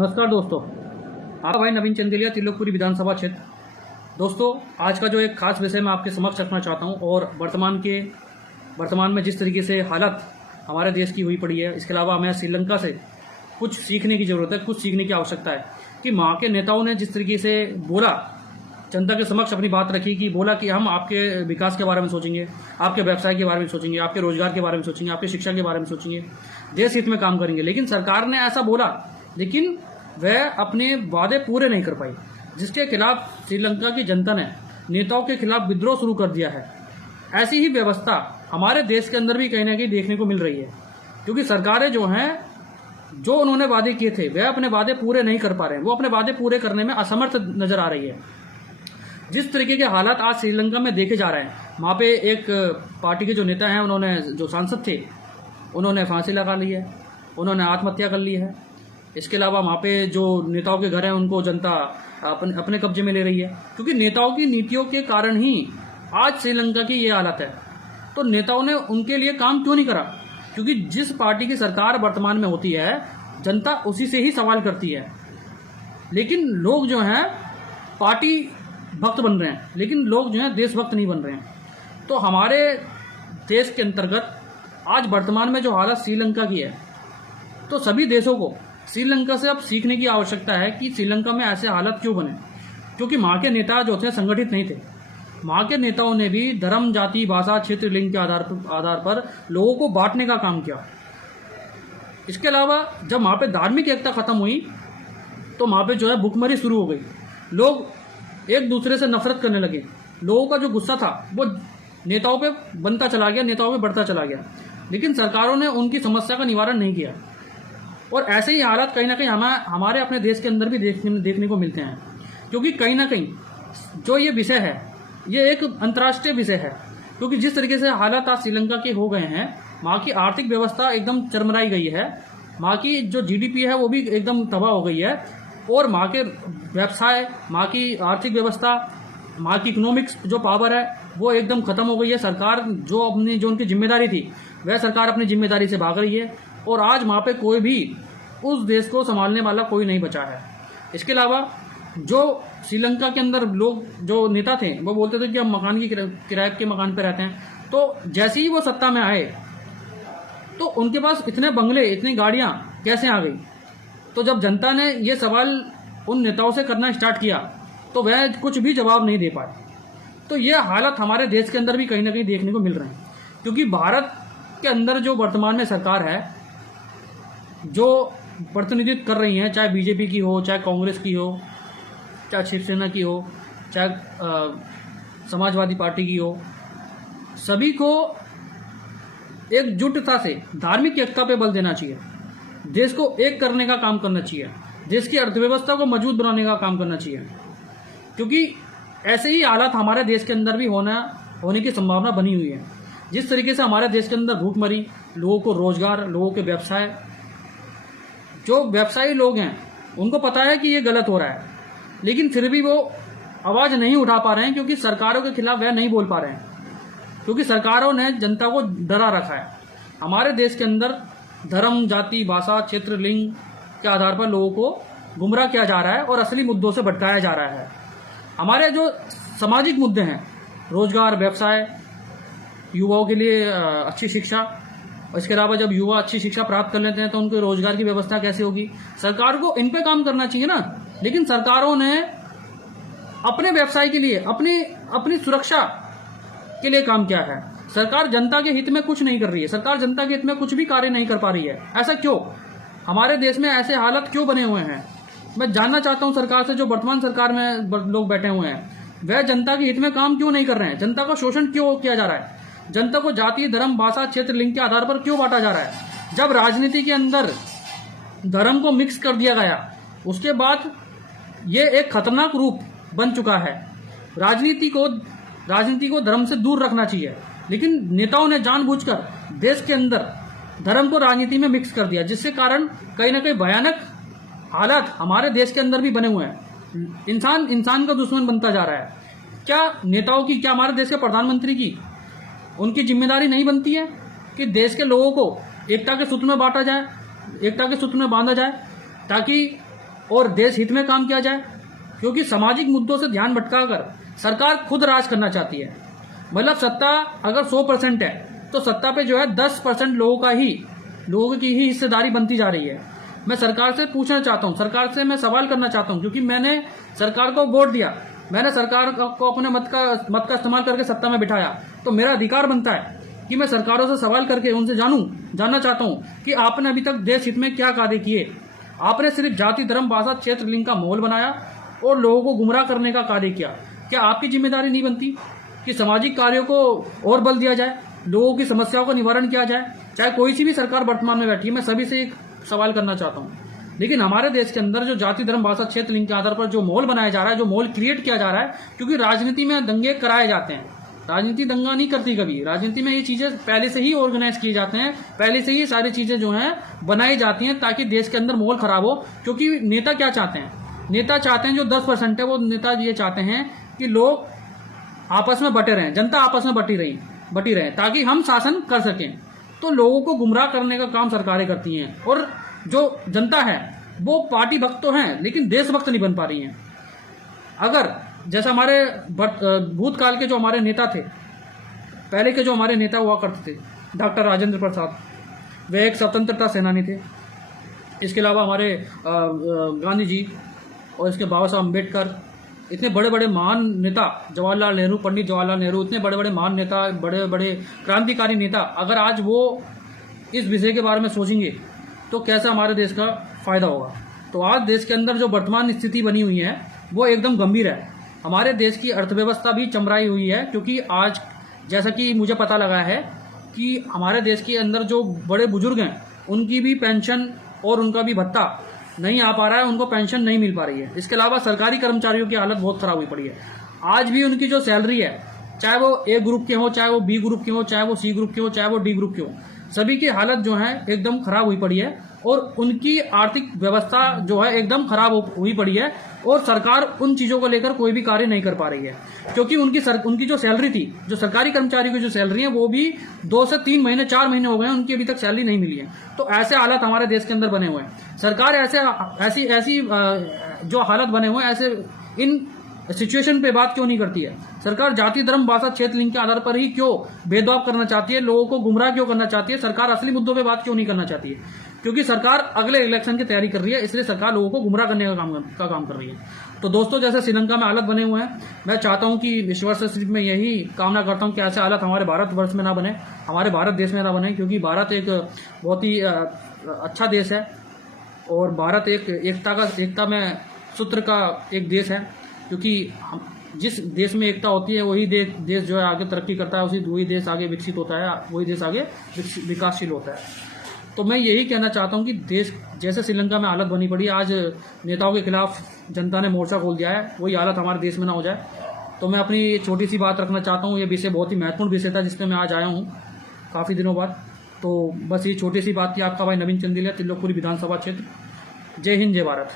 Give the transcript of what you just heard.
नमस्कार दोस्तों, आपका भाई नवीन चंदेलिया, तिलोकपुरी विधानसभा क्षेत्र। दोस्तों, आज का जो एक खास विषय मैं आपके समक्ष रखना चाहता हूं और वर्तमान में जिस तरीके से हालत हमारे देश की हुई पड़ी है, इसके अलावा हमें श्रीलंका से कुछ सीखने की ज़रूरत है, कुछ सीखने की आवश्यकता है कि वहाँ के नेताओं ने जिस तरीके से बोला, जनता के समक्ष अपनी बात रखी कि बोला कि हम आपके विकास के बारे में सोचेंगे, आपके व्यवसाय के बारे में सोचेंगे, आपके रोजगार के बारे में सोचेंगे, आपकी शिक्षा के बारे में सोचेंगे, देश हित में काम करेंगे। लेकिन सरकार ने ऐसा बोला, लेकिन वह अपने वादे पूरे नहीं कर पाई, जिसके खिलाफ श्रीलंका की जनता ने नेताओं के खिलाफ विद्रोह शुरू कर दिया है। ऐसी ही व्यवस्था हमारे देश के अंदर भी कहीं ना कहीं देखने को मिल रही है, क्योंकि सरकारें जो हैं, जो उन्होंने वादे किए थे वह अपने वादे पूरे नहीं कर पा रहे हैं, वो अपने वादे पूरे करने में असमर्थ नजर आ रही है। जिस तरीके के हालात आज श्रीलंका में देखे जा रहे हैं, वहाँ पे एक पार्टी के जो नेता हैं, उन्होंने जो सांसद थे उन्होंने फांसी लगा ली है, उन्होंने आत्महत्या कर ली है। इसके अलावा वहाँ पे जो नेताओं के घर हैं उनको जनता अपने कब्जे में ले रही है, क्योंकि नेताओं की नीतियों के कारण ही आज श्रीलंका की ये हालत है। तो नेताओं ने उनके लिए काम क्यों नहीं करा? क्योंकि जिस पार्टी की सरकार वर्तमान में होती है, जनता उसी से ही सवाल करती है। लेकिन लोग जो हैं पार्टी भक्त बन रहे हैं, लेकिन लोग जो हैं देशभक्त नहीं बन रहे हैं। तो हमारे देश के अंतर्गत आज वर्तमान में जो हालत श्रीलंका की है, तो सभी देशों को श्रीलंका से अब सीखने की आवश्यकता है कि श्रीलंका में ऐसे हालत क्यों बने। क्योंकि वहाँ के नेता जो थे संगठित नहीं थे। वहाँ के नेताओं ने भी धर्म, जाति, भाषा, क्षेत्र, लिंग के आधार पर लोगों को बांटने का काम किया। इसके अलावा जब वहाँ पे धार्मिक एकता खत्म हुई, तो वहाँ पे जो है भुखमरी शुरू हो गई। लोग एक दूसरे से नफरत करने लगे। लोगों का जो गुस्सा था वो नेताओं पे बनता चला गया, नेताओं पे बढ़ता चला गया। लेकिन सरकारों ने उनकी समस्या का निवारण नहीं किया। और ऐसे ही हालात कहीं ना कहीं हमारे अपने देश के अंदर भी देखने को मिलते हैं। क्योंकि कहीं ना कहीं जो ये विषय है, ये एक अंतर्राष्ट्रीय विषय है। क्योंकि जिस तरीके से हालात आज श्रीलंका के हो गए हैं, वहाँ की आर्थिक व्यवस्था एकदम चरमराई गई है, वहाँ की जो जीडीपी है वो भी एकदम तबाह हो गई है, और वहाँ के व्यवसाय, वहाँ की आर्थिक व्यवस्था, वहाँ की इकोनॉमिक्स जो पावर है वो एकदम खत्म हो गई है। सरकार जो उनकी जिम्मेदारी थी, वह सरकार अपनी जिम्मेदारी से भाग रही है, और आज वहाँ पे कोई भी उस देश को संभालने वाला कोई नहीं बचा है। इसके अलावा जो श्रीलंका के अंदर लोग, जो नेता थे, वो बोलते थे कि हम मकान की किराए के मकान पे रहते हैं। तो जैसे ही वो सत्ता में आए, तो उनके पास इतने बंगले, इतनी गाड़ियां कैसे आ गई? तो जब जनता ने ये सवाल उन नेताओं से करना स्टार्ट किया, तो वह कुछ भी जवाब नहीं दे पाए। तो ये हालत हमारे देश के अंदर भी कहीं ना कहीं देखने को मिल रहे हैं। क्योंकि भारत के अंदर जो वर्तमान में सरकार है, जो प्रतिनिधित्व कर रही है, चाहे बीजेपी की हो, चाहे कांग्रेस की हो, चाहे शिवसेना की हो, चाहे समाजवादी पार्टी की हो, सभी को एकजुटता से धार्मिक एकता पे बल देना चाहिए। देश को एक करने का काम करना चाहिए। देश की अर्थव्यवस्था को मजबूत बनाने का काम करना चाहिए। क्योंकि ऐसे ही हालात हमारे देश के अंदर भी होने की संभावना बनी हुई है। जिस तरीके से हमारे देश के अंदर भूखमरी, लोगों को रोजगार, लोगों के व्यवसाय, जो व्यवसायी लोग हैं उनको पता है कि ये गलत हो रहा है, लेकिन फिर भी वो आवाज नहीं उठा पा रहे हैं, क्योंकि सरकारों के खिलाफ वह नहीं बोल पा रहे हैं। क्योंकि सरकारों ने जनता को डरा रखा है। हमारे देश के अंदर धर्म, जाति, भाषा, क्षेत्र, लिंग के आधार पर लोगों को गुमराह किया जा रहा है और असली मुद्दों से भटकाया जा रहा है। हमारे जो सामाजिक मुद्दे हैं, रोजगार, व्यवसाय, युवाओं के लिए अच्छी शिक्षा, इसके अलावा जब युवा अच्छी शिक्षा प्राप्त कर लेते हैं तो उनके रोजगार की व्यवस्था कैसे होगी? सरकार को इन पे काम करना चाहिए ना। लेकिन सरकारों ने अपने व्यवसाय के लिए, अपनी सुरक्षा के लिए काम किया है। सरकार जनता के हित में कुछ नहीं कर रही है। सरकार जनता के हित में कुछ भी कार्य नहीं कर पा रही है। ऐसा क्यों? हमारे देश में ऐसे हालत क्यों बने हुए हैं? मैं जानना चाहता हूं सरकार से, जो वर्तमान सरकार में लोग बैठे हुए हैं, वह जनता के हित में काम क्यों नहीं कर रहे हैं? जनता का शोषण क्यों किया जा रहा है? जनता को जाति, धर्म, भाषा, क्षेत्र, लिंग के आधार पर क्यों बांटा जा रहा है? जब राजनीति के अंदर धर्म को मिक्स कर दिया गया, उसके बाद ये एक खतरनाक रूप बन चुका है। राजनीति को धर्म से दूर रखना चाहिए, लेकिन नेताओं ने जानबूझकर देश के अंदर धर्म को राजनीति में मिक्स कर दिया, जिससे कारण कहीं ना कहीं भयानक हालात हमारे देश के अंदर भी बने हुए हैं। इंसान का दुश्मन बनता जा रहा है। क्या नेताओं की, क्या हमारे देश के प्रधानमंत्री की उनकी जिम्मेदारी नहीं बनती है कि देश के लोगों को एकता के सूत्र में बांटा जाए, एकता के सूत्र में बांधा जाए, ताकि और देश हित में काम किया जाए, क्योंकि सामाजिक मुद्दों से ध्यान भटकाकर सरकार खुद राज करना चाहती है। मतलब सत्ता अगर 100% है तो सत्ता पे जो है 10% लोगों की ही हिस्सेदारी बनती जा रही है। मैं सरकार से पूछना चाहता हूँ, सरकार से मैं सवाल करना चाहता हूँ, क्योंकि मैंने सरकार को वोट दिया, मैंने सरकार को अपने मत का इस्तेमाल करके सत्ता में बिठाया, तो मेरा अधिकार बनता है कि मैं सरकारों से सवाल करके उनसे जानना चाहता हूँ कि आपने अभी तक देश हित में क्या कार्य किए। आपने सिर्फ जाति, धर्म, भाषा, क्षेत्र, लिंग का माहौल बनाया और लोगों को गुमराह करने का कार्य किया। क्या आपकी जिम्मेदारी नहीं बनती कि सामाजिक कार्यों को और बल दिया जाए, लोगों की समस्याओं का निवारण किया जाए? चाहे कोई सी भी सरकार वर्तमान में बैठी है, मैं सभी से एक सवाल करना चाहता हूँ। लेकिन हमारे देश के अंदर जो जाति, धर्म, भाषा, क्षेत्र, लिंग के आधार पर जो माहौल बनाया जा रहा है, जो माहौल क्रिएट किया जा रहा है, क्योंकि राजनीति में दंगे कराए जाते हैं, राजनीति दंगा नहीं करती कभी। राजनीति में ये चीजें पहले से ही ऑर्गेनाइज किए जाते हैं, पहले से ही सारी चीजें जो हैं बनाई जाती हैं ताकि देश के अंदर माहौल खराब हो। क्योंकि नेता क्या चाहते हैं? नेता चाहते हैं, जो 10% है वो नेता ये चाहते हैं कि लोग आपस में बटे रहें, जनता आपस में बटी रहे ताकि हम शासन कर सकें। तो लोगों को गुमराह करने का काम सरकारें करती हैं, और जो जनता है वो पार्टी भक्त तो हैं लेकिन देशभक्त नहीं बन पा रही हैं। अगर जैसे हमारे भूतकाल के जो हमारे नेता थे, पहले के जो हमारे नेता हुआ करते थे, डॉक्टर राजेंद्र प्रसाद, वे एक स्वतंत्रता सेनानी थे। इसके अलावा हमारे गांधी जी और इसके बाबा साहब अम्बेडकर, इतने बड़े बड़े महान नेता, जवाहरलाल नेहरू, पंडित जवाहरलाल नेहरू, इतने बड़े बड़े महान नेता, बड़े बड़े क्रांतिकारी नेता, अगर आज वो इस विषय के बारे में सोचेंगे तो कैसा हमारे देश का फायदा होगा। तो आज देश के अंदर जो वर्तमान स्थिति बनी हुई है वो एकदम गंभीर है। हमारे देश की अर्थव्यवस्था भी चमराई हुई है, क्योंकि आज जैसा कि मुझे पता लगा है कि हमारे देश के अंदर जो बड़े बुजुर्ग हैं उनकी भी पेंशन और उनका भी भत्ता नहीं आ पा रहा है, उनको पेंशन नहीं मिल पा रही है। इसके अलावा सरकारी कर्मचारियों की हालत बहुत खराब हुई पड़ी है। आज भी उनकी जो सैलरी है, चाहे वो ए ग्रुप के हो, चाहे वो बी ग्रुप के हो, चाहे वो सी ग्रुप के हो, चाहे वो डी ग्रुप के हो, सभी की हालत जो है एकदम खराब हुई पड़ी है और उनकी आर्थिक व्यवस्था जो है एकदम खराब हुई पड़ी है। और सरकार उन चीजों को लेकर कोई भी कार्य नहीं कर पा रही है, क्योंकि उनकी जो सैलरी थी, जो सरकारी कर्मचारी की जो सैलरी है, वो भी 2 से 3 महीने 4 महीने हो गए हैं, उनकी अभी तक सैलरी नहीं मिली है। तो ऐसे हालात हमारे देश के अंदर बने हुए हैं। सरकार ऐसी जो हालत बने हुए हैं, ऐसे इन सिचुएशन पे बात क्यों नहीं करती है? सरकार जाति, धर्म, भाषा, क्षेत्र, लिंग के आधार पर ही क्यों भेदभाव करना चाहती है, लोगों को गुमराह क्यों करना चाहती है? सरकार असली मुद्दों पे बात क्यों नहीं करना चाहती है? क्योंकि सरकार अगले इलेक्शन की तैयारी कर रही है, इसलिए सरकार लोगों को गुमराह करने का काम कर रही है। तो दोस्तों, जैसे श्रीलंका में हालत बने हुए हैं, मैं चाहता हूं कि ईश्वर से सिर्फ मैं यही कामना करता हूं कि ऐसे हालत हमारे भारतवर्ष में ना बने, हमारे भारत देश में ना बने, क्योंकि भारत एक बहुत ही अच्छा देश है और भारत एक एकता में सूत्र का एक देश है। क्योंकि जिस देश में एकता होती है वही देश जो है आगे तरक्की करता है, वही देश आगे विकसित होता है, वही देश आगे विकासशील होता है। तो मैं यही कहना चाहता हूं कि देश जैसे श्रीलंका में हालत बनी पड़ी, आज नेताओं के खिलाफ जनता ने मोर्चा खोल दिया है, वही हालत हमारे देश में ना हो जाए। तो मैं अपनी छोटी सी बात रखना चाहता हूं। ये विषय बहुत ही महत्वपूर्ण विषय था जिसमें मैं आज आया हूं काफ़ी दिनों बाद। तो बस ये छोटी सी बात थी। आपका भाई नवीन चंदेलिया, त्रिलोकपुरी विधानसभा क्षेत्र। जय हिंद, जय भारत।